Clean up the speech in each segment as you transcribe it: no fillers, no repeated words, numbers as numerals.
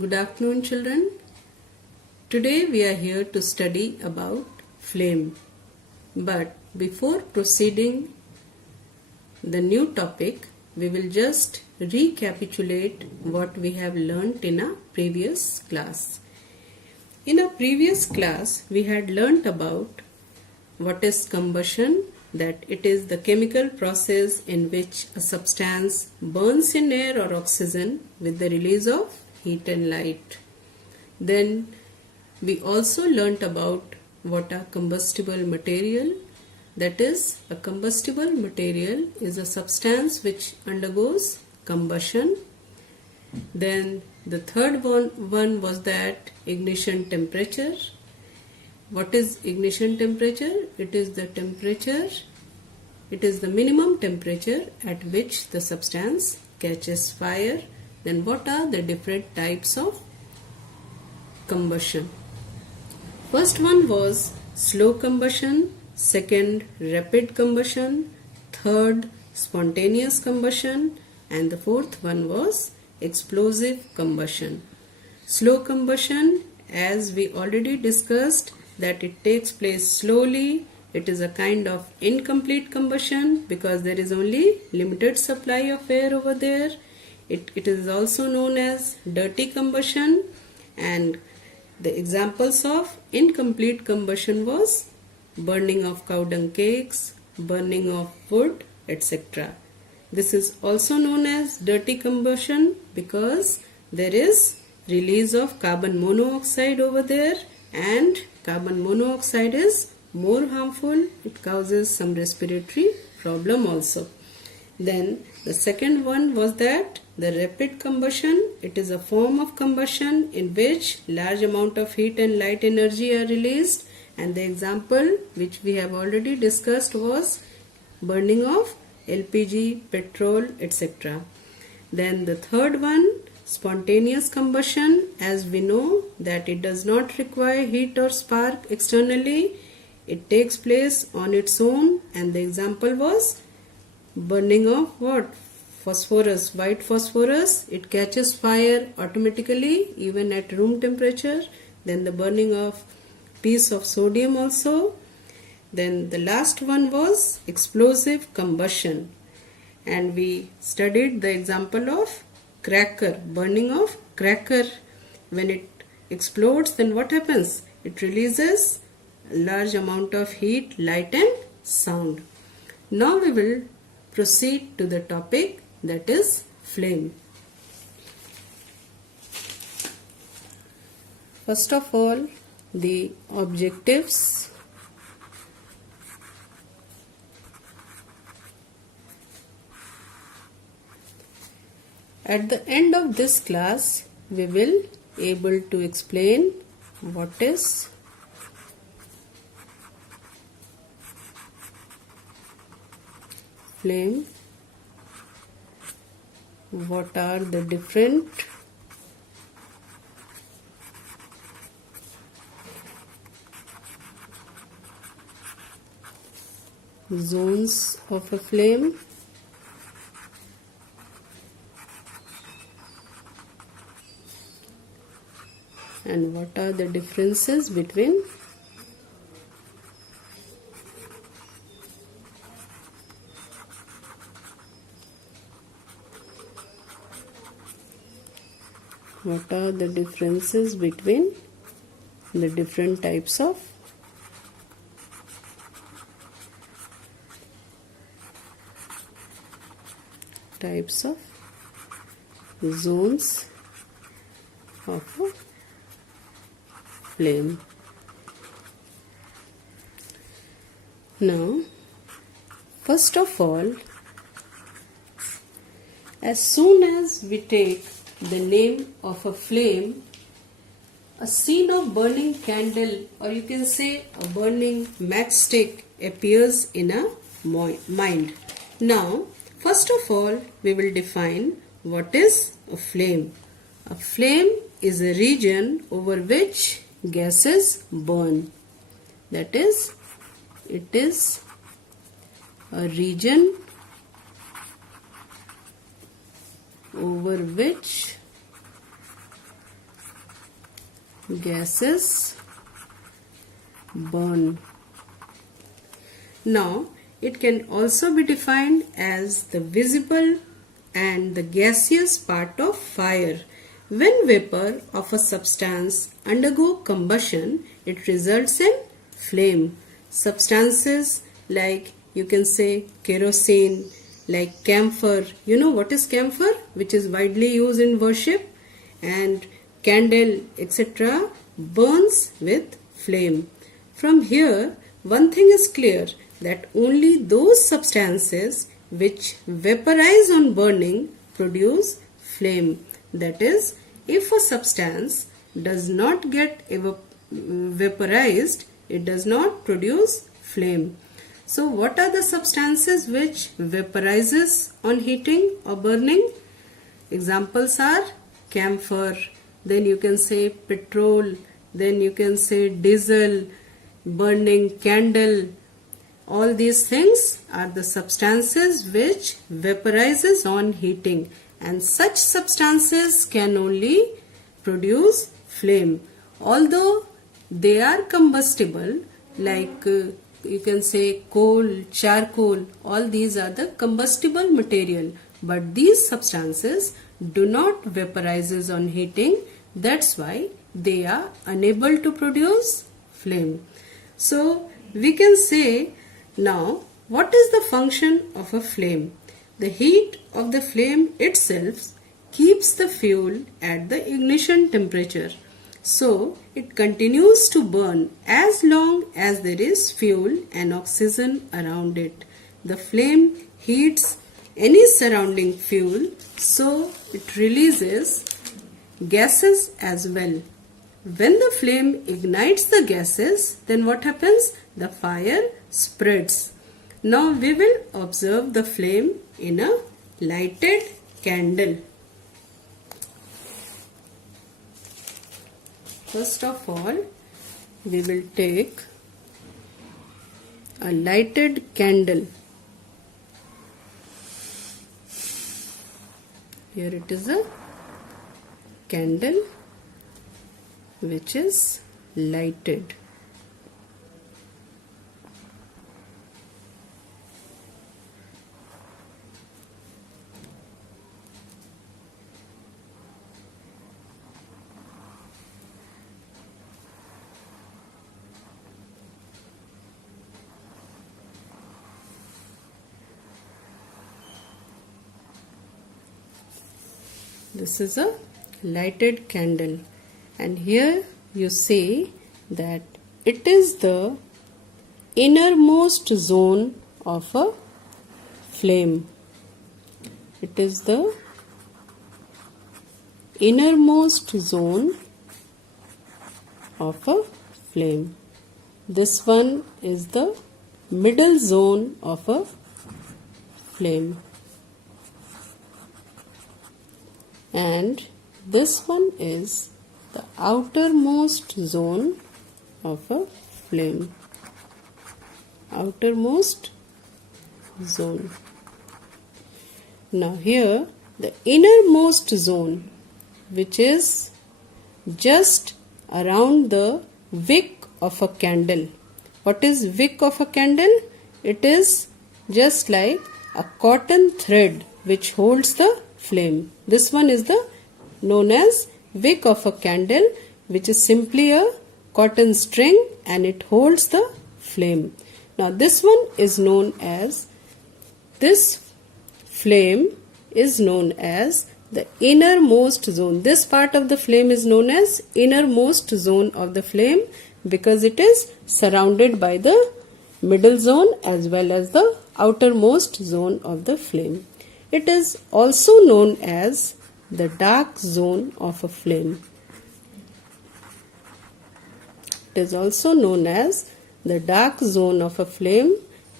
Good afternoon, children. Today we are here to study about flame. But before proceeding the new topic, we will just recapitulate what we have learnt in a previous class. In a previous class, we had learnt about what is combustion, that it is the chemical process in which a substance burns in air or oxygen with the release of heat and light. Then we also learnt about what are combustible material. That is, a combustible material is a substance which undergoes combustion. Then the third one was that ignition temperature. What is ignition temperature? It is the minimum temperature at which the substance catches fire. Then what are the different types of combustion? First one was slow combustion, second rapid combustion, third spontaneous combustion, and the fourth one was explosive combustion. Slow combustion, as we already discussed, that it takes place slowly. It is a kind of incomplete combustion because there is only limited supply of air over there. It is also known as dirty combustion, and the examples of incomplete combustion was burning of cow dung cakes, burning of wood, etc. This is also known as dirty combustion because there is release of carbon monoxide over there, and carbon monoxide is more harmful. It causes some respiratory problem also. Then the second one was that the rapid combustion. It is a form of combustion in which large amount of heat and light energy are released, and the example which we have already discussed was burning of LPG, petrol, etc. Then the third one, spontaneous combustion. As we know that it does not require heat or spark externally, it takes place on its own, and the example was burning of what? Phosphorus, white phosphorus. It catches fire automatically even at room temperature. Then the burning of piece of sodium also. Then the last one was explosive combustion, and we studied the example of cracker, burning of cracker. When it explodes, then what happens? It releases a large amount of heat, light and sound. Now we will proceed to the topic, that is flame. First of all, the objectives. At the end of this class, we will able to explain what is flame, what are the different zones of a flame, and what are the differences between the different types of zones of a flame. Now, first of all, as soon as we take the name of a flame, a scene of burning candle, or you can say a burning matchstick, appears in a mind. Now, first of all, we will define what is a flame. A flame is a region over which gases burn. That is, it is a region over which gases burn. Now, it can also be defined as the visible and the gaseous part of fire. When vapor of a substance undergo combustion, it results in flame. Substances like, you can say, kerosene, like camphor. You know what is camphor? Which is widely used in worship. And candle, etc. burns with flame. From here, one thing is clear, that only those substances which vaporize on burning produce flame. That is, if a substance does not get vaporized, it does not produce flame. So what are the substances which vaporizes on heating or burning? Examples are camphor, then you can say petrol, then you can say diesel, burning candle. All these things are the substances which vaporizes on heating, and such substances can only produce flame. Although they are combustible, like you can say coal, charcoal, all these are the combustible material, but these substances do not vaporizes on heating. That's why they are unable to produce flame. So we can say now, what is the function of a flame? The heat of the flame itself keeps the fuel at the ignition temperature. So it continues to burn as long as there is fuel and oxygen around it. The flame heats any surrounding fuel, so it releases gases as well. When the flame ignites the gases, then what happens? The fire spreads. Now we will observe the flame in a lighted candle. First of all, we will take a lighted candle. Here it is a candle which is lighted. This is a lighted candle, and here you see that it is the innermost zone of a flame. It is the innermost zone of a flame. This one is the middle zone of a flame. And this one is the outermost zone of a flame. Outermost zone. Now here the innermost zone, which is just around the wick of a candle. What is wick of a candle? It is just like a cotton thread which holds the flame. This one is the known as wick of a candle, which is simply a cotton string and it holds the flame. Now this one is known as, this flame is known as the innermost zone. This part of the flame is known as innermost zone of the flame because it is surrounded by the middle zone as well as the outermost zone of the flame. It is also known as the dark zone of a flame. It is also known as the dark zone of a flame,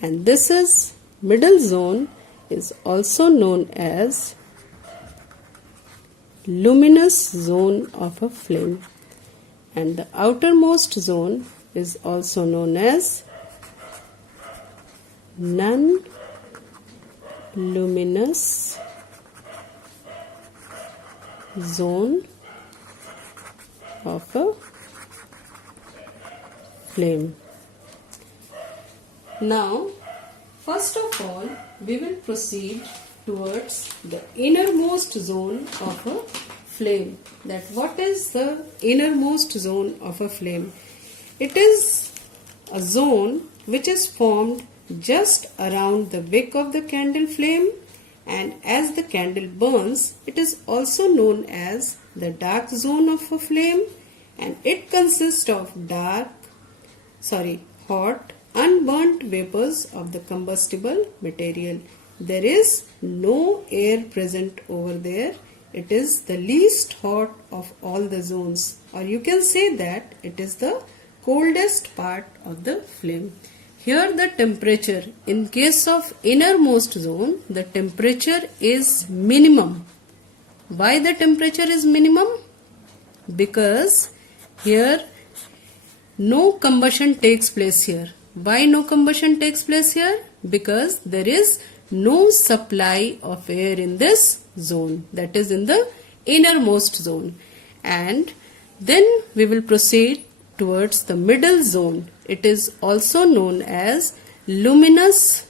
and this is middle zone is also known as luminous zone of a flame, and the outermost zone is also known as non-luminous zone of a flame. Now, first of all, we will proceed towards the innermost zone of a flame. That what is the innermost zone of a flame? It is a zone which is formed just around the wick of the candle flame, and as the candle burns, it is also known as the dark zone of a flame, and it consists of hot, unburnt vapors of the combustible material. There is no air present over there. It is the least hot of all the zones, or you can say that it is the coldest part of the flame. Here the temperature, in case of innermost zone, the temperature is minimum. Why the temperature is minimum? Because here no combustion takes place here. Why no combustion takes place here? Because there is no supply of air in this zone, that is in the innermost zone. And then we will proceed towards the middle zone. It is also known as luminous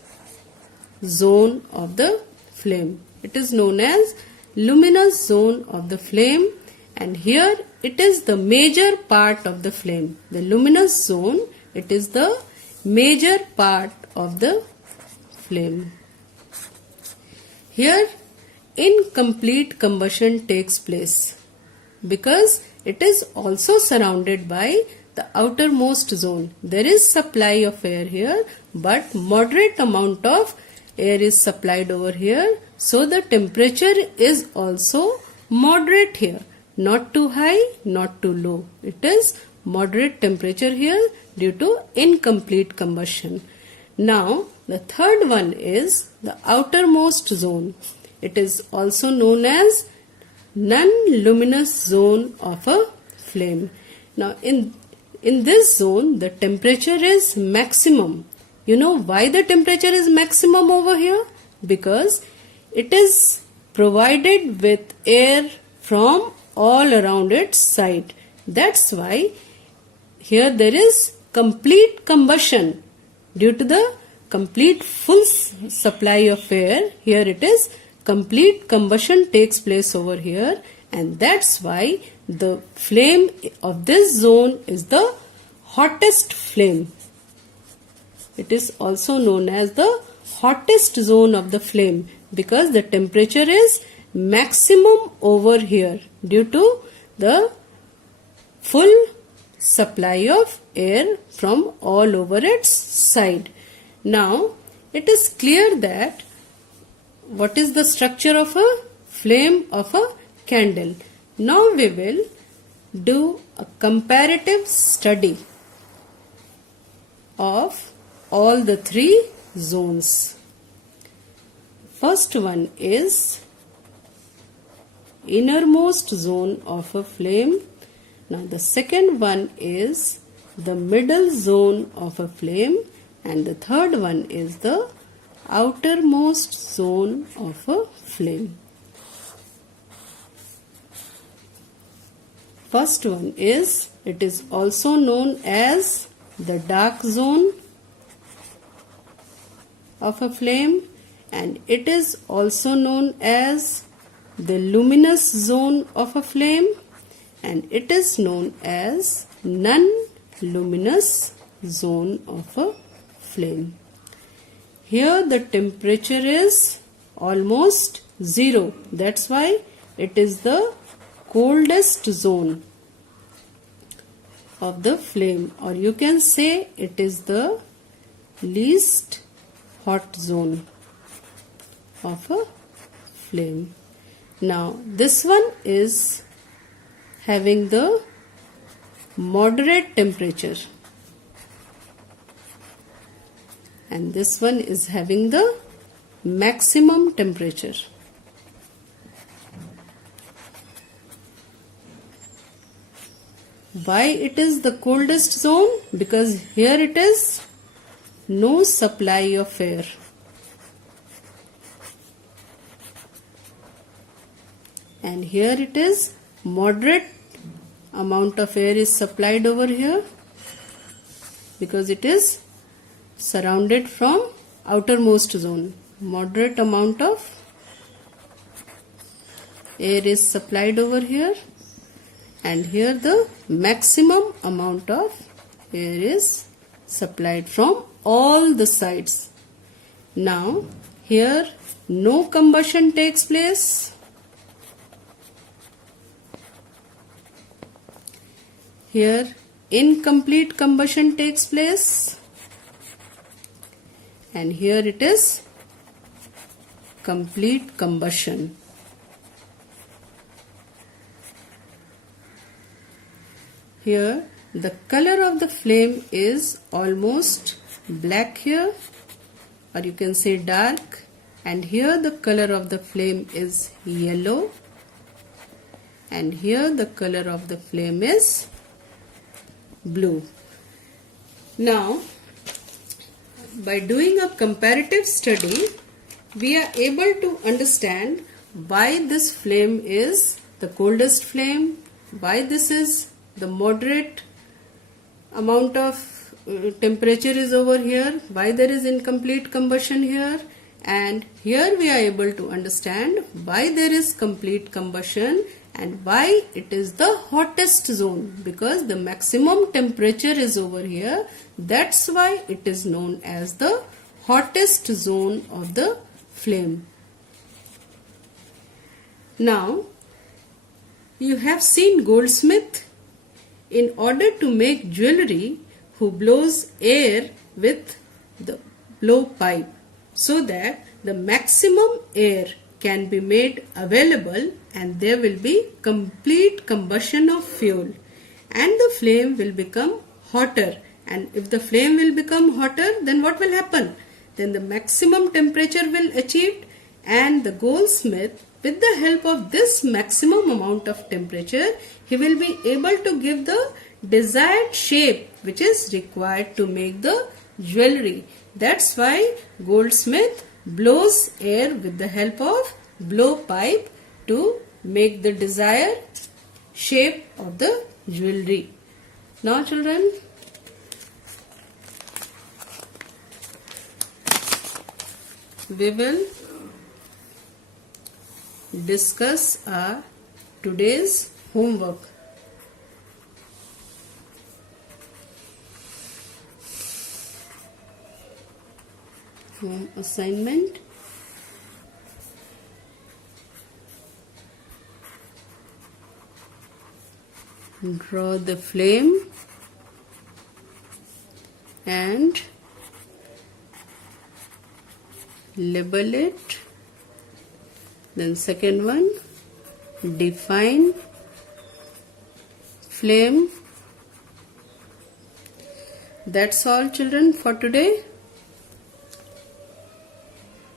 zone of the flame. It is known as luminous zone of the flame, and here it is the major part of the flame. The luminous zone, it is the major part of the flame. Here incomplete combustion takes place because it is also surrounded by the outermost zone. There is supply of air here, but moderate amount of air is supplied over here. So the temperature is also moderate here. Not too high, not too low. It is moderate temperature here due to incomplete combustion. Now the third one is the outermost zone. It is also known as non-luminous zone of a flame. Now in this zone the temperature is maximum. You know why the temperature is maximum over here? Because it is provided with air from all around its side. That's why here there is complete combustion due to the complete full supply of air. Here it is complete combustion takes place over here, and that's why the flame of this zone is the hottest flame. It is also known as the hottest zone of the flame because the temperature is maximum over here due to the full supply of air from all over its side. Now it is clear that what is the structure of a flame of a candle. Now we will do a comparative study of all the three zones. First one is innermost zone of a flame. Now the second one is the middle zone of a flame, and the third one is the outermost zone of a flame. First one is, it is also known as the dark zone of a flame, and it is also known as the luminous zone of a flame, and it is known as non-luminous zone of a flame. Here the temperature is almost zero. That's why it is the coldest zone of the flame, or you can say it is the least hot zone of a flame. Now this one is having the moderate temperature, and this one is having the maximum temperature. Why it is the coldest zone? Because here it is no supply of air. And here it is moderate amount of air is supplied over here. because it is surrounded from outermost zone. Moderate amount of air is supplied over here, and here the maximum amount of air is supplied from all the sides. Now here no combustion takes place. Here incomplete combustion takes place, and here it is complete combustion. Here the color of the flame is almost black here, or you can say dark, and here the color of the flame is yellow, and here the color of the flame is blue. Now, by doing a comparative study, we are able to understand why this flame is the coldest flame, why this is the moderate amount of temperature is over here, why there is incomplete combustion here, and here we are able to understand why there is complete combustion and why it is the hottest zone, because the maximum temperature is over here. That's why it is known as the hottest zone of the flame. Now, you have seen goldsmith in order to make jewelry who blows air with the blowpipe so that the maximum air can be made available and there will be complete combustion of fuel and the flame will become hotter. And if the flame will become hotter, then what will happen? Then the maximum temperature will achieved, and the goldsmith, with the help of this maximum amount of temperature, he will be able to give the desired shape which is required to make the jewelry. That's why goldsmith blows air with the help of blowpipe to make the desired shape of the jewelry. Now children, we will discuss our today's homework. Home assignment. Draw the flame and label it. Then second one, define flame. That's all children for today.